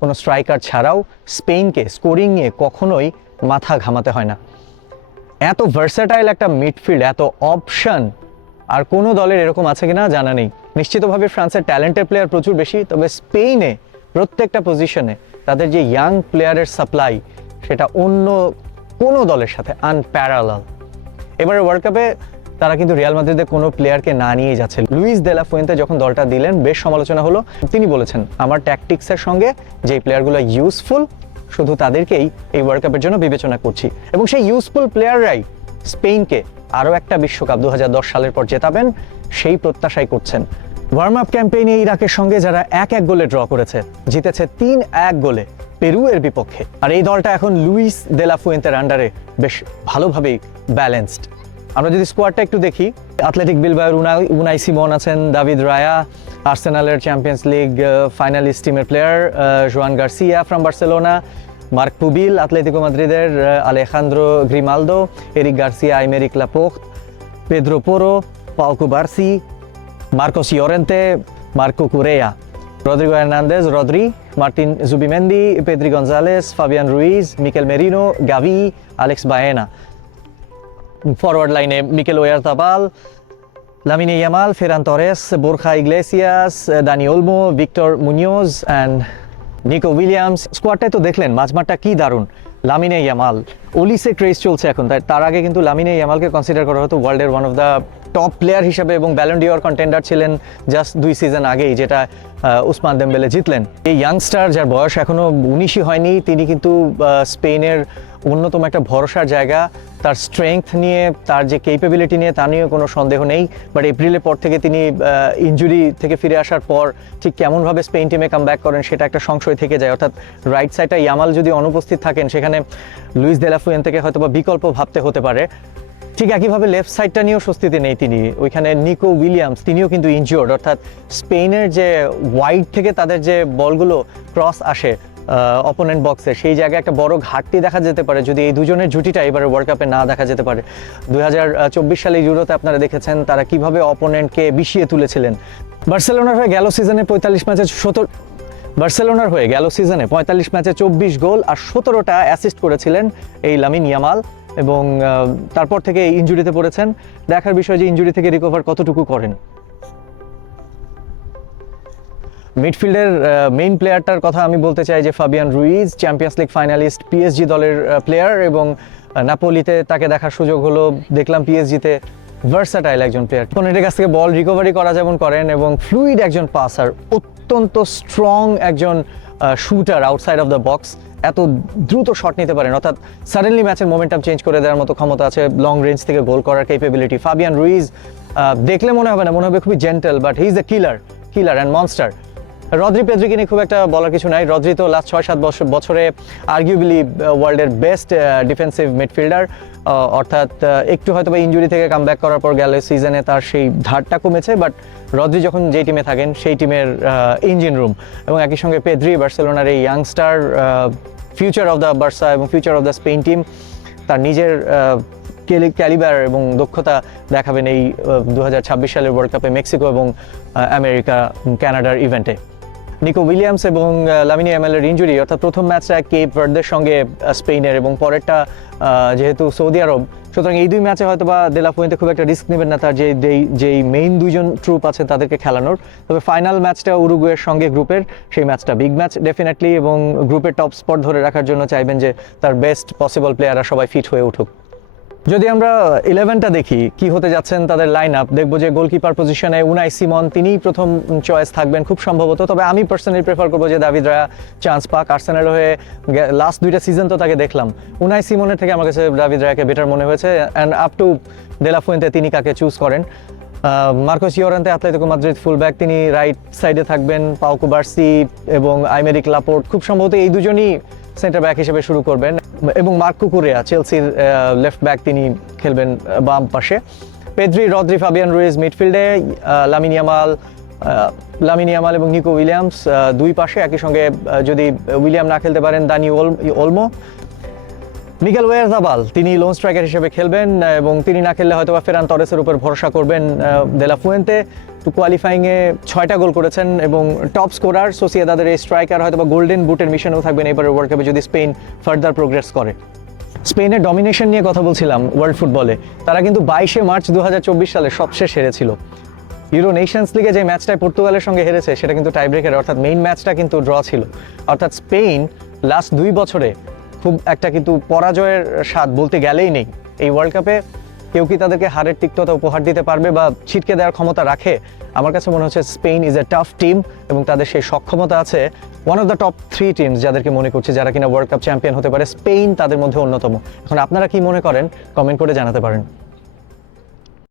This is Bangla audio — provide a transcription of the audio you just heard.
কোনো স্ট্রাইকার ছাড়াও স্পেনকে স্কোরিং নিয়ে কখনোই মাথা ঘামাতে হয় না। এত ভার্সাটাইল একটা মিডফিল্ড, এত অপশন আর কোনো দলের এরকম আছে কিনা জানা নেই। নিশ্চিতভাবে ফ্রান্সের ট্যালেন্টেড প্লেয়ার প্রচুর বেশি, তবে স্পেনে প্রত্যেকটা পজিশনে তাদের যে ইয়াং প্লেয়ারের সাপ্লাই সেটা অন্য কোনো দলের সাথে আনপ্যারালাল। এবারে ওয়ার্ল্ড কাপে তারা কিন্তু রিয়াল মাদ্রিদের কোনো প্লেয়ারকে না নিয়ে যাচ্ছে। লুইস দে লা ফুয়েন্তে যখন দলটা দিলেন বেশ সমালোচনা হলো। তিনি বলেছেন, আমার ট্যাকটিক্সের সঙ্গে যেই প্লেয়ারগুলো ইউজফুল শুধু তাদেরকেই এই ওয়ার্ল্ড কাপের জন্য বিবেচনা করছি, এবং সেই ইউজফুল প্লেয়াররাই স্পেনকে আরও একটা বিশ্বকাপ 2010 সালের পর জেতাবেন সেই প্রত্যাশাই করছেন। ওয়ার্ম আপ ক্যাম্পেইনে ইরাকের সঙ্গে যারা 1-1 গোলে ড্র করেছে, জিতেছে 3-1 গোলে পেরু এর বিপক্ষে। আর এই দলটা এখন লুইস দে লা ফুয়েন্তের আন্ডারে বেশ ভালোভাবেই ব্যালেন্সড। আমরা যদি স্কোয়াডটা একটু দেখি, অ্যাথলেটিক বিলবাওয়ের উনাই সিমন আছেন, দাভিদ রায়া, আর্সেনালের চ্যাম্পিয়ন্স লিগ ফাইনালিস্ট টিমের player Joan Garcia from Barcelona, Marc Pubill Atletico মাদ্রিদের, Alejandro Grimaldo, Eric Garcia Aymeric Laporte, Pedro Porro, Pau Cubarsi, Marcos Llorente, Marc Cucurella, Rodrigo Hernandez Rodri, Martin Zubimendi, Pedri Gonzalez, Fabian Ruiz, Mikel Merino, Gavi, Alex Baena. Forward লাইনে Mikel Oyarzabal, Lamine Yamal, Ferran Torres, Borja Iglesias, Dani Olmo, Victor Munoz and Nico Williams. স্কোয়াডটাই তো দেখলেন, মাঝমাঠটা কি দারুণ। লামিনে ইয়ামাল, ওলিসে ক্রেজ চলছে এখন, তার আগে কিন্তু লামিনে ইয়ামালকে কনসিডার করা হতো ওয়ার্ল্ডের one of the top player হিসাবে, এবং ব্যালন ডিওর কন্টেন্ডার ছিলেন জাস্ট 2 সিজন আগেই, যেটা উসমান দেমবেলে জিতলেন। এই ইয়াংস্টার যার বয়স এখনও 19ই হয়নি, তিনি কিন্তু স্পেনের অন্যতম একটা ভরসার জায়গা। তার স্ট্রেংথ নিয়ে, তার যে কেপেবিলিটি নিয়ে, তা নিয়েও কোনো সন্দেহ নেই। বাট এপ্রিলের পর থেকে তিনি ইনজুরি থেকে ফিরে আসার পর ঠিক কেমনভাবে স্পেন টিমে কাম ব্যাক করেন সেটা একটা সংশয় থেকে যায়। অর্থাৎ রাইট সাইডটা ইয়ামাল যদি অনুপস্থিত থাকেন, সেখানে লুইস দে লা ফুয়েন্তেকে হয়তো বা বিকল্প ভাবতে হতে পারে। ঠিক একইভাবে লেফট সাইডটা নিয়েও স্বস্তিতে নেই তিনি। ওইখানে নিকো উইলিয়ামস, তিনিও কিন্তু ইনজিওর্ড। অর্থাৎ স্পেনের যে ওয়াইড থেকে তাদের যে বলগুলো ক্রস আসে অপোনেন্ট বক্সে, সেই জায়গায় একটা বড় ঘাটতি দেখা যেতে পারে যদি এই দুজনের জুটিটা এবারে ওয়ার্ল্ড কাপে না দেখা যেতে পারে। 2024 সালে ইউরোতে আপনারা দেখেছেন তারা কিভাবে অপোনেন্টকে বিষিয়ে তুলেছিলেন। বার্সেলোনার হয়ে গেল সিজনে 45 ম্যাচে 24 গোল আর 17টা অ্যাসিস্ট করেছিলেন এই লামিন ইয়ামাল, এবং তারপর থেকে ইনজুরিতে পড়েছেন। দেখার বিষয় যে ইনজুরি থেকে রিকভার কতটুকু করেন। মিডফিল্ডের মেইন প্লেয়ারটার কথা আমি বলতে চাই যে Fabian Ruiz, champions League finalist PSG দলের প্লেয়ার, এবং নাপোলিতে তাকে দেখার সুযোগ হলো। দেখলাম পিএসজিতে ভার্সাটাইল একজন প্লেয়ার, অপোনেন্টের কাছ থেকে বল রিকভারি করা যেমন করেন, এবং ফ্লুইড একজন পাসার, অত্যন্ত স্ট্রং একজন shooter outside of the box, এত দ্রুত শট নিতে পারেন। অর্থাৎ সাডেনলি ম্যাচের মোমেন্টাম চেঞ্জ করে দেওয়ার মতো ক্ষমতা আছে, লং রেঞ্জ থেকে গোল করার ক্যাপাবিলিটি। ফাবিয়ান রুইজ দেখলে মনে হবে না, মনে হবে খুবই gentle, but he is a killer and monster. Rodri পেদ্রিকে নিয়ে খুব একটা বলার কিছু নাই। রদ্রি তো লাস্ট 6-7 বছরে আর্গুয়েবলি ওয়ার্ল্ডের বেস্ট ডিফেন্সিভ মিডফিল্ডার। অর্থাৎ একটু হয়তো বা ইনজুরি থেকে কাম ব্যাক করার পর গেল সিজনে তার সেই ধারটা কমেছে, বাট রদ্রি যখন যেই টিমে থাকেন সেই টিমের ইঞ্জিন রুম। এবং একই সঙ্গে পেদ্রি, বার্সেলোনার এই youngster, future of the Barca এবং future of the Spain team, তার নিজের ক্যালিবার এবং দক্ষতা দেখাবেন এই 2026 সালের ওয়ার্ল্ড কাপে মেক্সিকো এবং আমেরিকা কানাডার ইভেন্টে। নিকো উইলিয়ামস এবং লামিনে ইয়ামালের ইনজুরি, অর্থাৎ প্রথম ম্যাচটা কেপ ভার্দের সঙ্গে স্পেনের এবং পরেরটা যেহেতু সৌদি আরব, সুতরাং এই 2 ম্যাচে হয়তো বা দে লা ফুয়েন্তে খুব একটা রিস্ক নেবেন না তার যেই মেইন 2জন ট্রুপ আছে তাদেরকে খেলানোর। তবে ফাইনাল ম্যাচটা উরুগুয়ের সঙ্গে গ্রুপের, সেই ম্যাচটা বিগ ম্যাচ ডেফিনেটলি, এবং গ্রুপের টপ স্পট ধরে রাখার জন্য চাইবেন যে তার বেস্ট পসিবল প্লেয়াররা সবাই ফিট হয়ে উঠুক। যদি আমরা 11টা দেখি কি হতে যাচ্ছেন তাদের লাইন আপ, দেখবো যে গোলকিপার পজিশনে উনাই সিমন, তিনিই প্রথম চয়েস থাকবেন খুব সম্ভবত। তবে আমি পার্সোনালি প্রেফার করবো যে দাভিদ রায়া চান্স পাক। আর্সেনাল হয়ে লাস্ট 2টা সিজন তো তাকে দেখলাম, উনাই সিমনের থেকে আমার কাছে দাভিদ রায়াকে বেটার মনে হয়েছে। And up to they la Fuente তিনি কাকে চুজ করেন। Marcos Llorente Atletico Madrid fullback, তিনি রাইট সাইডে থাকবেন। পাও কুবার্সি এবং আইমেরিক লাপোর্ট, খুব সম্ভবত এই দুজনই সেন্টার ব্যাক হিসেবে শুরু করবেন, এবং মার্কো কুরেয়া চেলসির লেফট ব্যাক, তিনি খেলবেন বাম পাশে। পেদ্রি, রদ্রি, ফাবিয়ান রুইজ মিডফিল্ডে, লামিন ইয়ামাল এবং নিকো উইলিয়ামস 2 পাশে। একই সঙ্গে যদি উইলিয়াম না খেলতে পারেন, দানি ওলমো। মিকেল ওয়ারজাবাল তিনি লোন স্ট্রাইকার হিসেবে খেলবেন এবং তিনি না খেললে হয়তো বা ফেরান তরেসের উপর ভরসা করবেন। দে লা ফুয়েন্তে কোয়ালিফাইংয়ে 6টা গোল করেছেন এবং টপ স্কোরার সোসিয়েদাদের এই স্ট্রাইকার হয়তো বা গোল্ডেন বুটের মিশনেও থাকবেন এবারের ওয়ার্ল্ড কাপে যদি স্পেন ফার্দার প্রোগ্রেস করে। স্পেনের ডমিনেশন নিয়ে কথা বলছিলাম ওয়ার্ল্ড ফুটবলে, তারা কিন্তু 22শে মার্চ 2024 সালে সবশেষ হেরেছিল। ইউরো নেশনস লিগে যে ম্যাচটায় পর্তুগালের সঙ্গে হেরেছে সেটা কিন্তু টাই ব্রেকারে, অর্থাৎ মেইন ম্যাচটা কিন্তু ড্র ছিল। অর্থাৎ স্পেন লাস্ট 2 বছরে খুব একটা কিন্তু পরাজয়ের স্বাদ বলতে গেলেই নেই। এই ওয়ার্ল্ড কাপে কেউ কি তাদেরকে হারের তিক্ততা উপহার দিতে পারবে বা ছিটকে দেওয়ার ক্ষমতা রাখে? আমার কাছে মনে হচ্ছে Spain is a tough team এবং তাদের সেই সক্ষমতা আছে। One of the top 3 teams যাদেরকে মনে করছি যারা কিনা ওয়ার্ল্ড কাপ চ্যাম্পিয়ন হতে পারে, স্পেন তাদের মধ্যে অন্যতম। এখন আপনারা কি মনে করেন কমেন্ট করে জানাতে পারেন।